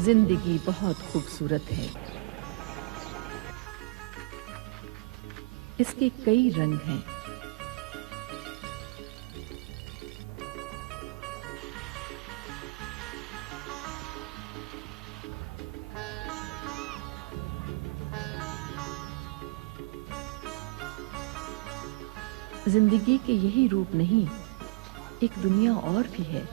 زندگی بہت خوبصورت ہے. اس کے کئی رنگ ہیں. زندگی کے یہی روپ نہیں، ایک دنیا اور بھی ہے.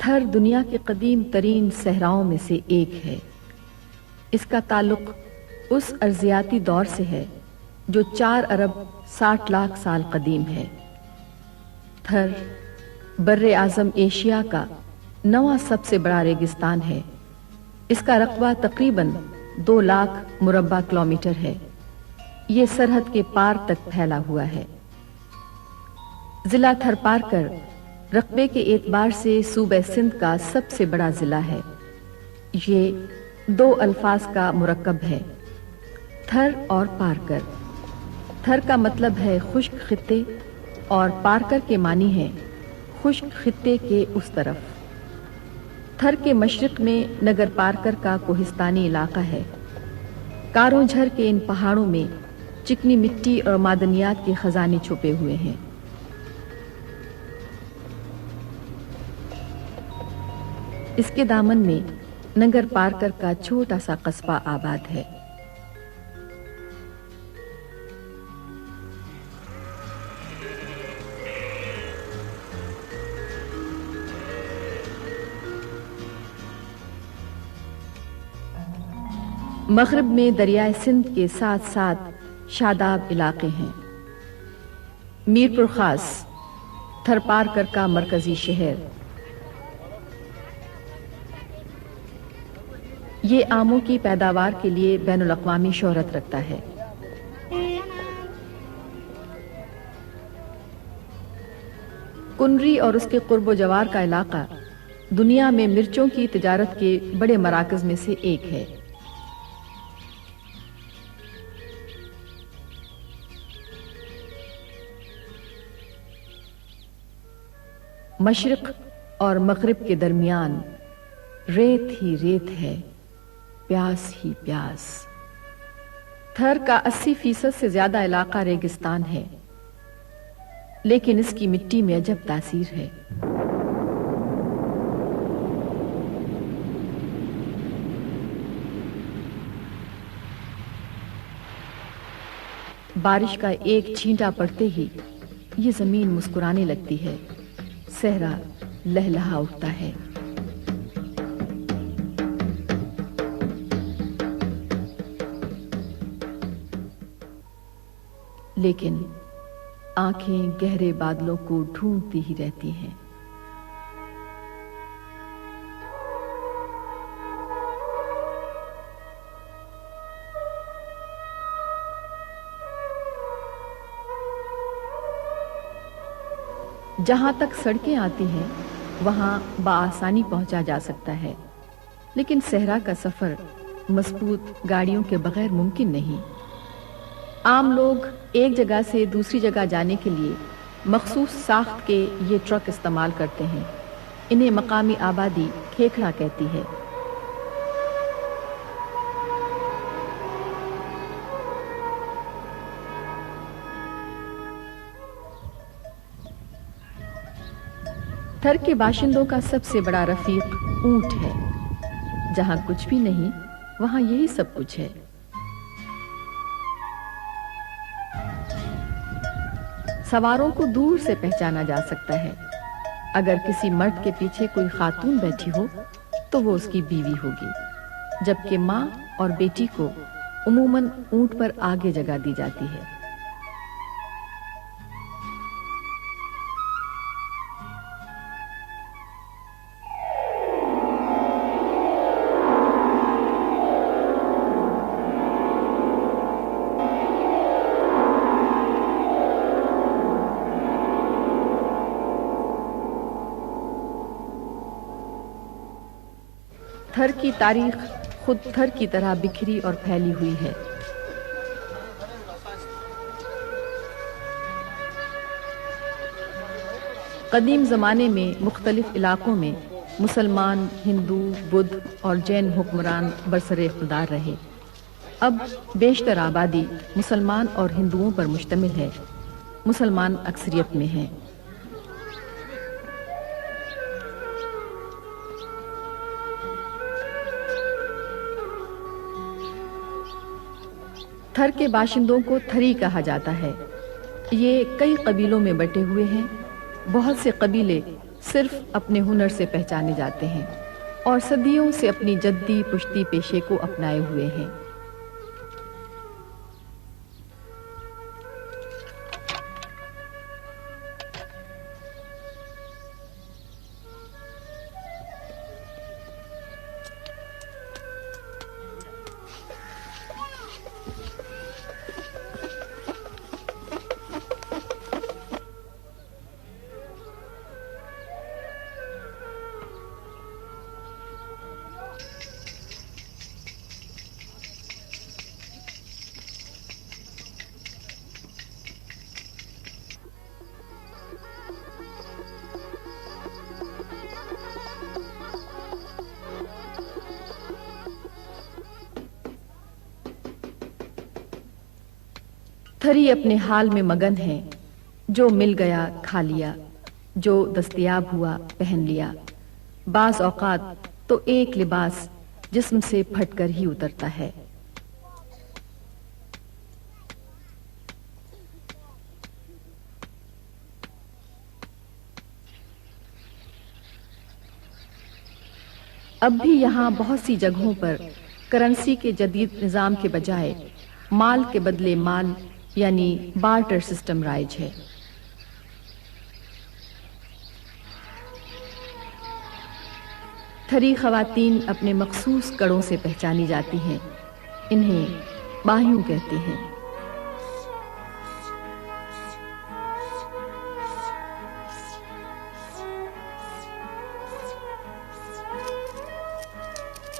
تھر دنیا کے قدیم ترین صحراؤں میں سے ایک ہے. اس کا تعلق اس ارضیاتی دور سے ہے جو 4 ارب 60 لاکھ سال قدیم ہے. تھر بر اعظم ایشیا کا 9واں سب سے بڑا ریگستان ہے. اس کا رقبہ تقریباً 2 لاکھ مربع کلومیٹر ہے. یہ سرحد کے پار تک پھیلا ہوا ہے. ضلع تھر پارکر رقبے کے اعتبار سے صوبہ سندھ کا سب سے بڑا ضلع ہے. یہ 2 الفاظ کا مرکب ہے، تھر اور پارکر. تھر کا مطلب ہے خشک خطے اور پارکر کے معنی ہے خشک خطے کے اس طرف. تھر کے مشرق میں نگر پارکر کا کوہستانی علاقہ ہے. کاروں جھر کے ان پہاڑوں میں چکنی مٹی اور معدنیات کے خزانے چھپے ہوئے ہیں. اس کے دامن میں نگر پارکر کا چھوٹا سا قصبہ آباد ہے. مغرب میں دریائے سندھ کے ساتھ ساتھ شاداب علاقے ہیں. میرپور خاص تھر پارکر کا مرکزی شہر. یہ آموں کی پیداوار کے لیے بین الاقوامی شہرت رکھتا ہے. کنری اور اس کے قرب و جوار کا علاقہ دنیا میں مرچوں کی تجارت کے بڑے مراکز میں سے ایک ہے. مشرق اور مغرب کے درمیان ریت ہی ریت ہے، پیاس ہی پیاس. تھر کا 80% سے زیادہ علاقہ ریگستان ہے، لیکن اس کی مٹی میں عجب تاثیر ہے. بارش کا ایک چھینٹا پڑتے ہی یہ زمین مسکرانے لگتی ہے، صحرا لہلہا اٹھتا ہے. لیکن آنکھیں گہرے بادلوں کو ڈھونڈتی ہی رہتی ہیں. جہاں تک سڑکیں آتی ہیں وہاں بآسانی پہنچا جا سکتا ہے، لیکن صحرا کا سفر مضبوط گاڑیوں کے بغیر ممکن نہیں. عام لوگ ایک جگہ سے دوسری جگہ جانے کے لیے مخصوص ساخت کے یہ ٹرک استعمال کرتے ہیں۔ انہیں مقامی آبادی کھیکھڑا کہتی ہے۔ تھر کے باشندوں کا سب سے بڑا رفیق اونٹ ہے۔ جہاں کچھ بھی نہیں وہاں یہی سب کچھ ہے۔ سواروں کو دور سے پہچانا جا سکتا ہے۔ اگر کسی مرد کے پیچھے کوئی خاتون بیٹھی ہو تو وہ اس کی بیوی ہوگی، جبکہ ماں اور بیٹی کو عموماً اونٹ پر آگے جگہ دی جاتی ہے۔ تھر کی تاریخ خود تھر کی طرح بکھری اور پھیلی ہوئی ہے۔ قدیم زمانے میں مختلف علاقوں میں مسلمان، ہندو، بدھ اور جین حکمران برسر اقتدار رہے۔ اب بیشتر آبادی مسلمان اور ہندوؤں پر مشتمل ہے۔ مسلمان اکثریت میں ہیں۔ تھر کے باشندوں کو تھری کہا جاتا ہے۔ یہ کئی قبیلوں میں بٹے ہوئے ہیں۔ بہت سے قبیلے صرف اپنے ہنر سے پہچانے جاتے ہیں اور صدیوں سے اپنی جدی پشتی پیشے کو اپنائے ہوئے ہیں۔ تھری اپنے حال میں مگن ہے۔ جو مل گیا کھا لیا، جو دستیاب ہوا پہن لیا۔ بعض اوقات تو ایک لباس جسم سے پھٹ کر ہی اترتا ہے۔ اب بھی یہاں بہت سی جگہوں پر کرنسی کے جدید نظام کے بجائے مال کے بدلے مال یعنی بارٹر سسٹم رائج ہے۔ تھری خواتین اپنے مخصوص کڑوں سے پہچانی جاتی ہیں۔ انہیں باہیوں کہتے ہیں۔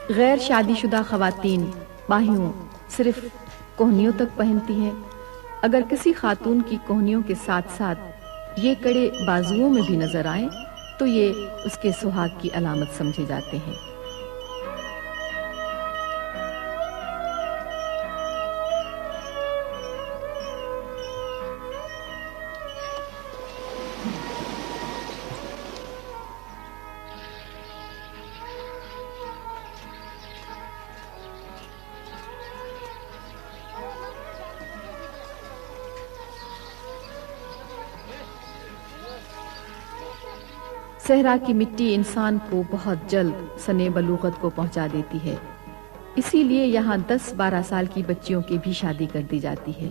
غیر شادی شدہ خواتین باہیوں صرف کوہنیوں تک پہنتی ہیں۔ اگر کسی خاتون کی کوہنیوں کے ساتھ ساتھ یہ کڑے بازوؤں میں بھی نظر آئیں تو یہ اس کے سہاگ کی علامت سمجھے جاتے ہیں۔ صحرا کی مٹی انسان کو بہت جلد سن بلوغت کو پہنچا دیتی ہے، اسی لیے یہاں 10-12 سال کی بچیوں کی بھی شادی کر دی جاتی ہے۔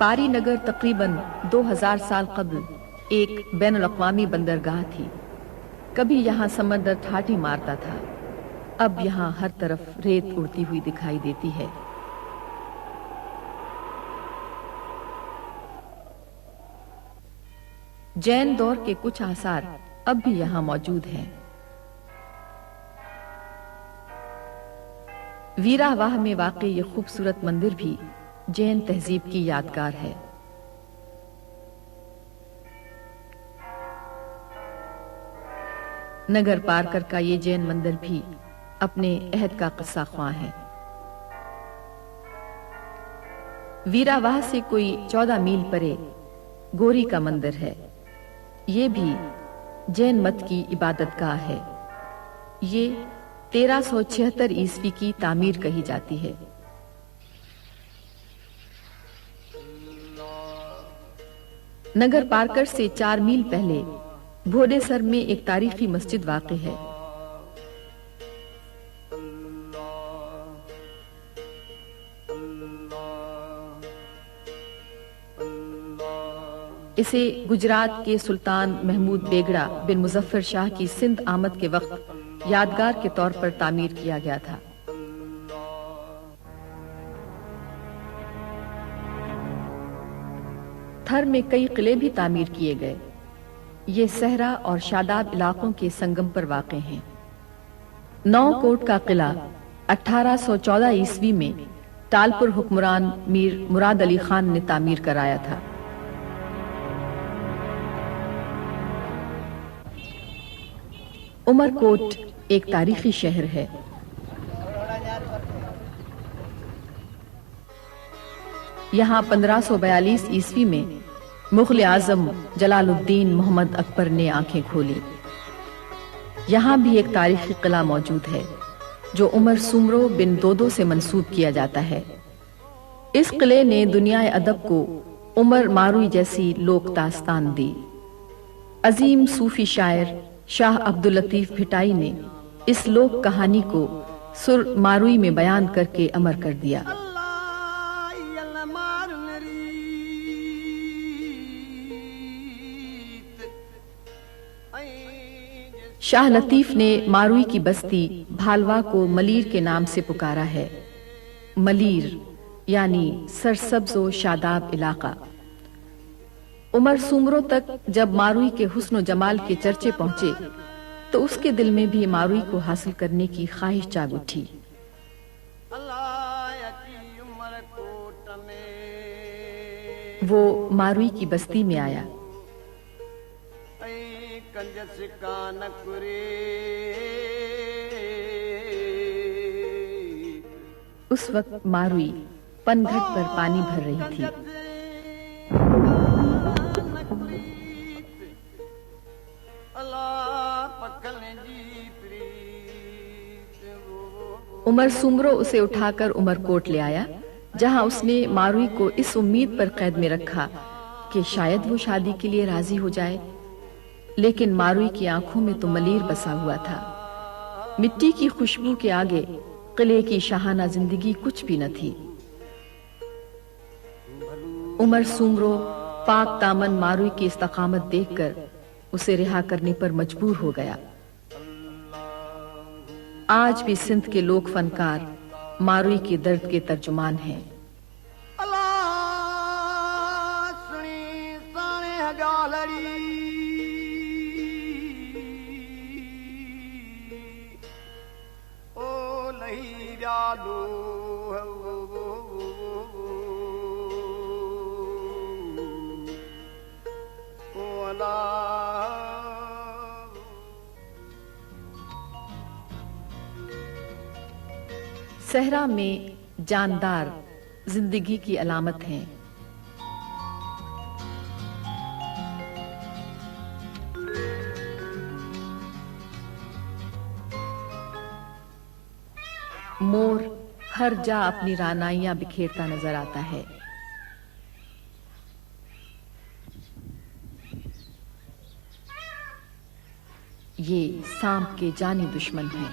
پاری نگر تقریباً 2000 سال قبل ایک بین الاقوامی بندرگاہ تھی۔ کبھی یہاں سمندر ٹھاٹھی مارتا تھا، اب یہاں ہر طرف ریت اڑتی ہوئی دکھائی دیتی ہے۔ جین دور کے کچھ آثار اب بھی یہاں موجود ہیں۔ ویرا واہ میں واقع یہ خوبصورت مندر بھی جین تہذیب کی یادگار ہے۔ نگر پارکر کا یہ جین مندر بھی اپنے عہد کا قصہ خواں ہے۔ ویرا واہ سے کوئی 14 میل پرے گوری کا مندر ہے۔ یہ بھی جین مت کی عبادت گاہ ہے۔ یہ 1376 عیسوی کی تعمیر کہی جاتی ہے۔ نگر پارکر سے 4 میل پہلے بھوڈے سر میں ایک تاریخی مسجد واقع ہے۔ اسے گجرات کے سلطان محمود بیگڑا بن مظفر شاہ کی سندھ آمد کے وقت یادگار کے طور پر تعمیر کیا گیا تھا۔ تھر میں کئی قلعے بھی تعمیر کیے گئے۔ یہ صحرا اور شاداب علاقوں کے سنگم پر واقع ہیں۔ 9 کوٹ کا قلعہ 1814 عیسوی میں ٹالپور حکمران میر مراد علی خان نے تعمیر کرایا تھا۔ عمر کوٹ ایک تاریخی شہر ہے۔ یہاں 1542 عیسوی میں مغل اعظم جلال الدین محمد اکبر نے آنکھیں کھولی۔ یہاں بھی ایک تاریخی قلعہ موجود ہے جو عمر سومرو بن دودو سے منسوب کیا جاتا ہے۔ اس قلعے نے دنیا ادب کو عمر ماروئی جیسی لوک داستان دی۔ عظیم صوفی شاعر شاہ عبداللطیف بھٹائی نے اس لوک کہانی کو سر ماروئی میں بیان کر کے امر کر دیا۔ شاہ لطیف نے ماروئی کی بستی بھالوا کو ملیر کے نام سے پکارا ہے۔ ملیر یعنی سرسبز و شاداب علاقہ۔ عمر سومرو تک جب ماروئی کے حسن و جمال کے چرچے پہنچے تو اس کے دل میں بھی ماروئی کو حاصل کرنے کی خواہش جاگ اٹھی۔ وہ ماروئی کی بستی میں آیا۔ اس وقت ماروئی پن گھٹ پر پانی بھر رہی تھی۔ عمر سومرو اسے اٹھا کر عمر کوٹ لے آیا، جہاں اس نے ماروئی کو اس امید پر قید میں رکھا کہ شاید وہ شادی کے لیے راضی ہو جائے، لیکن ماروئی کی آنکھوں میں تو ملیر بسا ہوا تھا۔ مٹی کی خوشبو کے آگے قلعے کی شاہانہ زندگی کچھ بھی نہ تھی۔ عمر سومرو پاک دامن ماروئی کی استقامت دیکھ کر اسے رہا کرنے پر مجبور ہو گیا۔ آج بھی سندھ کے لوک فنکار ماروئی کے درد کے ترجمان ہیں۔ صحرا میں جاندار زندگی کی علامت ہیں۔ مور ہر جا اپنی رعنائیاں بکھیرتا نظر آتا ہے۔ یہ سانپ کے جانی دشمن ہیں۔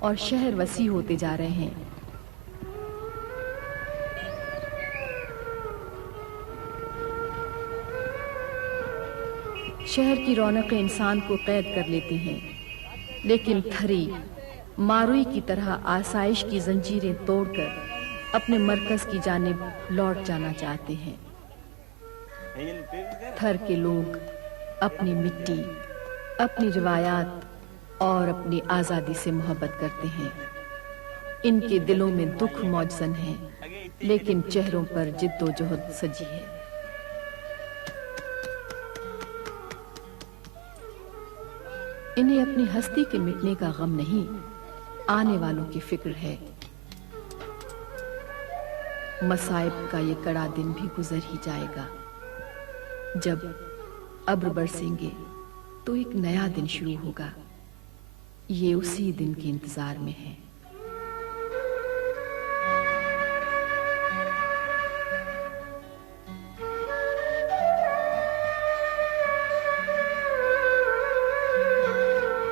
اور شہر وسیع ہوتے جا رہے ہیں۔ شہر کی رونقیں انسان کو قید کر لیتی ہیں، لیکن تھری ماروئی کی طرح آسائش کی زنجیریں توڑ کر اپنے مرکز کی جانب لوٹ جانا چاہتے ہیں۔ تھر کے لوگ اپنی مٹی، اپنی روایات اور اپنی آزادی سے محبت کرتے ہیں۔ ان کے دلوں میں دکھ موجزن ہے، لیکن چہروں پر جد و جہد سجی ہے۔ انہیں اپنی ہستی کے مٹنے کا غم نہیں، آنے والوں کی فکر ہے۔ مصائب کا یہ کڑا دن بھی گزر ہی جائے گا۔ جب ابر برسیں گے تو ایک نیا دن شروع ہوگا۔ یہ اسی دن کے انتظار میں ہے۔